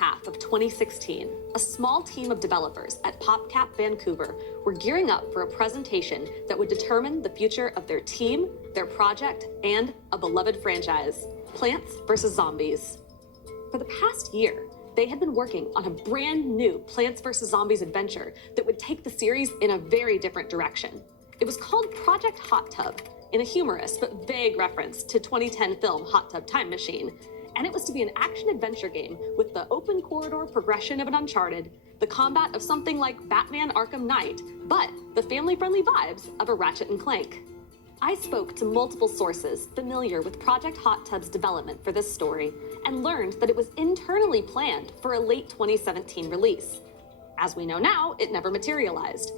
half of 2016, a small team of developers at Popcap Vancouver were gearing up for a presentation that would determine the future of their team, their project, and a beloved franchise, Plants vs. Zombies. For the past year, they had been working on a brand new Plants vs. Zombies adventure that would take the series in a very different direction. It was called Project Hot Tub, in a humorous but vague reference to 2010 film Hot Tub Time Machine, and it was to be an action-adventure game with the open corridor progression of an Uncharted, the combat of something like Batman Arkham Knight, but the family-friendly vibes of a Ratchet & Clank. I spoke to multiple sources familiar with Project Hot Tub's development for this story, and learned that it was internally planned for a late 2017 release. As we know now, it never materialized.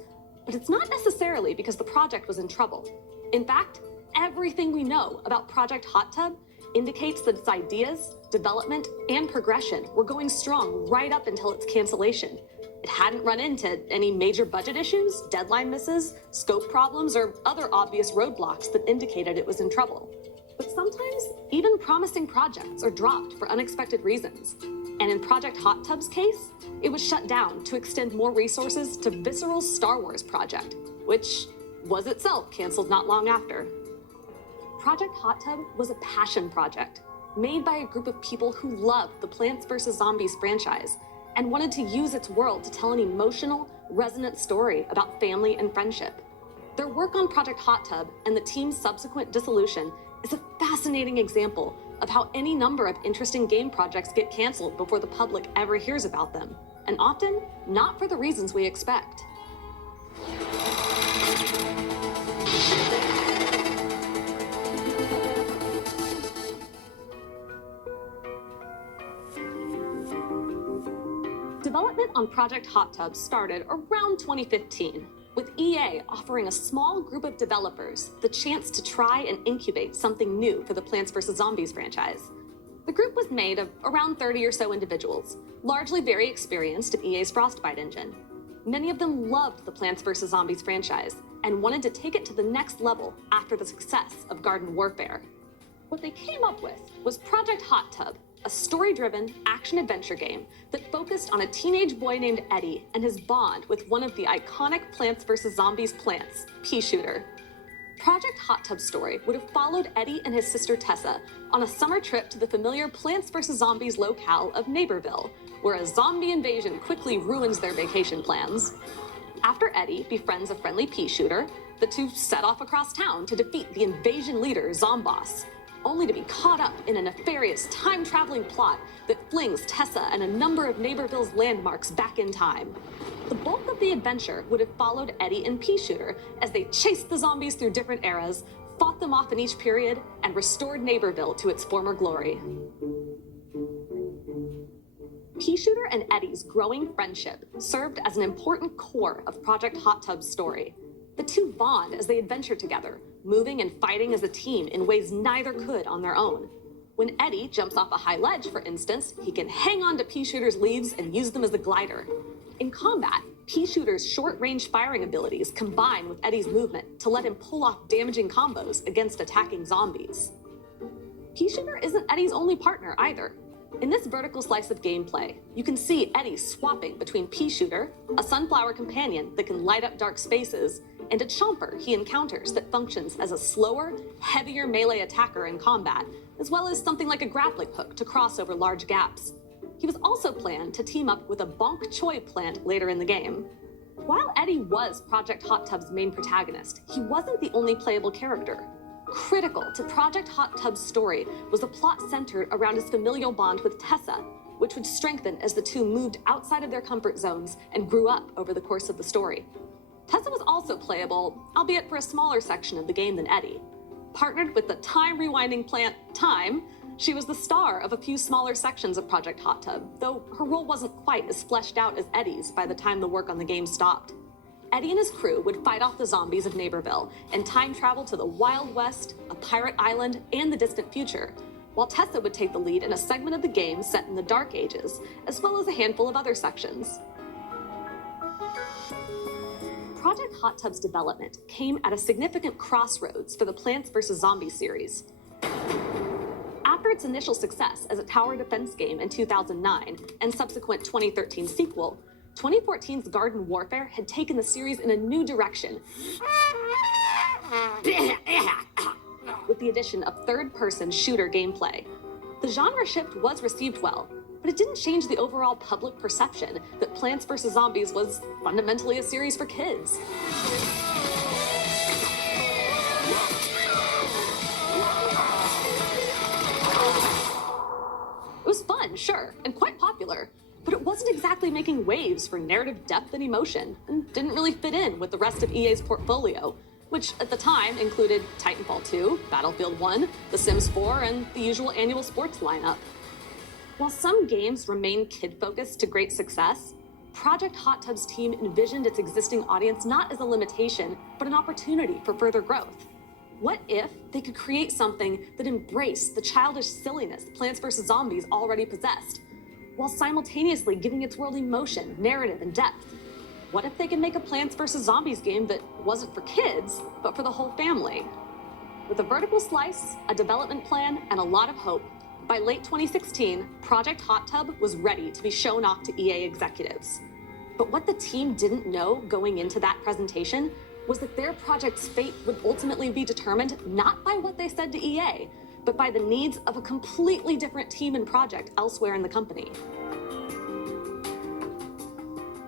But it's not necessarily because the project was in trouble. In fact, everything we know about Project Hot Tub indicates that its ideas, development, and progression were going strong right up until its cancellation. It hadn't run into any major budget issues, deadline misses, scope problems, or other obvious roadblocks that indicated it was in trouble. But sometimes, even promising projects are dropped for unexpected reasons. And in Project Hot Tub's case, it was shut down to extend more resources to Visceral's Star Wars project, which was itself canceled not long after. Project Hot Tub was a passion project made by a group of people who loved the Plants vs. Zombies franchise and wanted to use its world to tell an emotional, resonant story about family and friendship. Their work on Project Hot Tub and the team's subsequent dissolution is a fascinating example of how any number of interesting game projects get canceled before the public ever hears about them, and often not for the reasons we expect. Development on Project Hot Tub started around 2015, with EA offering a small group of developers the chance to try and incubate something new for the Plants vs. Zombies franchise. The group was made of around 30 or so individuals, largely very experienced in EA's Frostbite engine. Many of them loved the Plants vs. Zombies franchise and wanted to take it to the next level after the success of Garden Warfare. What they came up with was Project Hot Tub, a story-driven action-adventure game that focused on a teenage boy named Eddie and his bond with one of the iconic Plants vs. Zombies plants, Pea Shooter. Project Hot Tub's story would have followed Eddie and his sister Tessa on a summer trip to the familiar Plants vs. Zombies locale of Neighborville, where a zombie invasion quickly ruins their vacation plans. After Eddie befriends a friendly Pea Shooter, the two set off across town to defeat the invasion leader, Zomboss, only to be caught up in a nefarious time-traveling plot that flings Tessa and a number of Neighborville's landmarks back in time. The bulk of the adventure would have followed Eddie and Pea Shooter as they chased the zombies through different eras, fought them off in each period, and restored Neighborville to its former glory. Pea Shooter and Eddie's growing friendship served as an important core of Project Hot Tub's story. The two bond as they adventure together, moving and fighting as a team in ways neither could on their own. When Eddie jumps off a high ledge, for instance, he can hang on to Pea Shooter's leaves and use them as a glider. In combat, Pea Shooter's short-range firing abilities combine with Eddie's movement to let him pull off damaging combos against attacking zombies. Pea Shooter isn't Eddie's only partner either. In this vertical slice of gameplay, you can see Eddie swapping between Pea Shooter, a sunflower companion that can light up dark spaces, and a Chomper he encounters that functions as a slower, heavier melee attacker in combat, as well as something like a grappling hook to cross over large gaps. He was also planned to team up with a bonk choy plant later in the game. While Eddie was Project Hot Tub's main protagonist, he wasn't the only playable character. Critical to Project Hot Tub's story was a plot centered around his familial bond with Tessa, which would strengthen as the two moved outside of their comfort zones and grew up over the course of the story. Tessa was also playable, albeit for a smaller section of the game than Eddie. Partnered with the time-rewinding plant Time, she was the star of a few smaller sections of Project Hot Tub, though her role wasn't quite as fleshed out as Eddie's by the time the work on the game stopped. Eddie and his crew would fight off the zombies of Neighborville and time travel to the Wild West, a pirate island, and the distant future, while Tessa would take the lead in a segment of the game set in the Dark Ages, as well as a handful of other sections. Project Hot Tub's development came at a significant crossroads for the Plants vs. Zombies series. After After its initial success as a tower defense game in 2009 and subsequent 2013 sequel, 2014's Garden Warfare had taken the series in a new direction with the addition of third-person shooter gameplay. The genre shift was received well, but it didn't change the overall public perception that Plants vs. Zombies was fundamentally a series for kids. It was fun, sure, and quite popular, but it wasn't exactly making waves for narrative depth and emotion, and didn't really fit in with the rest of EA's portfolio, which at the time included Titanfall 2, Battlefield 1, The Sims 4, and the usual annual sports lineup. While some games remain kid-focused to great success, Project Hot Tub's team envisioned its existing audience not as a limitation, but an opportunity for further growth. What if they could create something that embraced the childish silliness Plants vs. Zombies already possessed, while simultaneously giving its world emotion, narrative, and depth? What if they could make a Plants vs. Zombies game that wasn't for kids, but for the whole family? With a vertical slice, a development plan, and a lot of hope, by late 2016, Project Hot Tub was ready to be shown off to EA executives. But what the team didn't know going into that presentation was that their project's fate would ultimately be determined not by what they said to EA, but by the needs of a completely different team and project elsewhere in the company.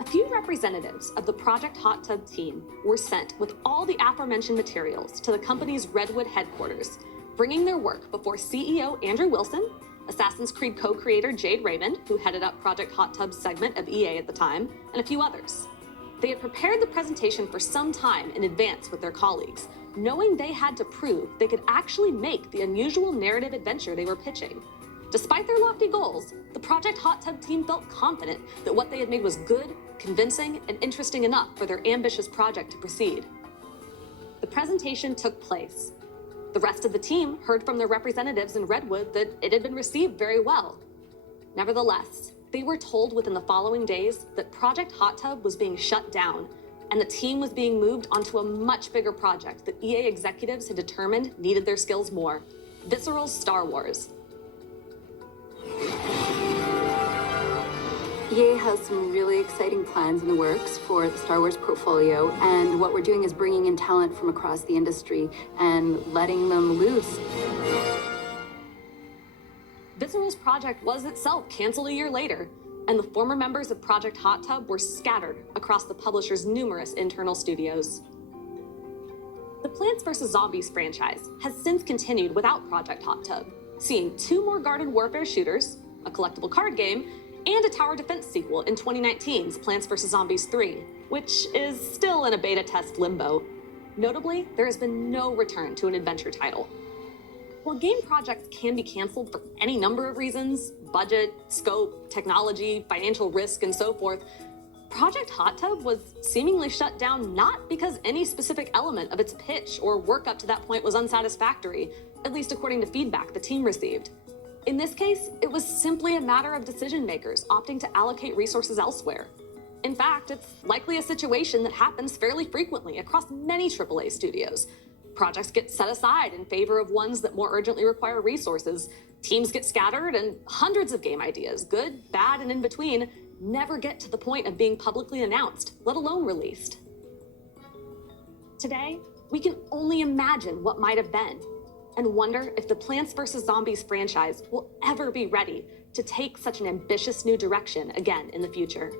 A few representatives of the Project Hot Tub team were sent with all the aforementioned materials to the company's Redwood headquarters, bringing their work before CEO Andrew Wilson, Assassin's Creed co-creator Jade Raymond, who headed up Project Hot Tub's segment of EA at the time, and a few others. They had prepared the presentation for some time in advance with their colleagues, knowing they had to prove they could actually make the unusual narrative adventure they were pitching. Despite their lofty goals, the Project Hot Tub team felt confident that what they had made was good, convincing, and interesting enough for their ambitious project to proceed. The presentation took place. The rest of the team heard from their representatives in Redwood that it had been received very well. Nevertheless, they were told within the following days that Project Hot Tub was being shut down, and the team was being moved onto a much bigger project that EA executives had determined needed their skills more: Visceral's Star Wars. EA has some really exciting plans in the works for the Star Wars portfolio, and what we're doing is bringing in talent from across the industry and letting them loose. Visceral's project was itself canceled a year later, and the former members of Project Hot Tub were scattered across the publisher's numerous internal studios. The Plants vs. Zombies franchise has since continued without Project Hot Tub, seeing 2 more Garden Warfare shooters, a collectible card game, and a tower defense sequel in 2019's Plants vs. Zombies 3, which is still in a beta test limbo. Notably, there has been no return to an adventure title. While game projects can be canceled for any number of reasons, budget, scope, technology, financial risk, and so forth, Project Hot Tub was seemingly shut down not because any specific element of its pitch or work up to that point was unsatisfactory, at least according to feedback the team received. In this case, it was simply a matter of decision makers opting to allocate resources elsewhere. In fact, it's likely a situation that happens fairly frequently across many AAA studios. Projects get set aside in favor of ones that more urgently require resources. Teams get scattered, and hundreds of game ideas, good, bad, and in between, never get to the point of being publicly announced, let alone released. Today, we can only imagine what might have been, and wonder if the Plants vs. Zombies franchise will ever be ready to take such an ambitious new direction again in the future.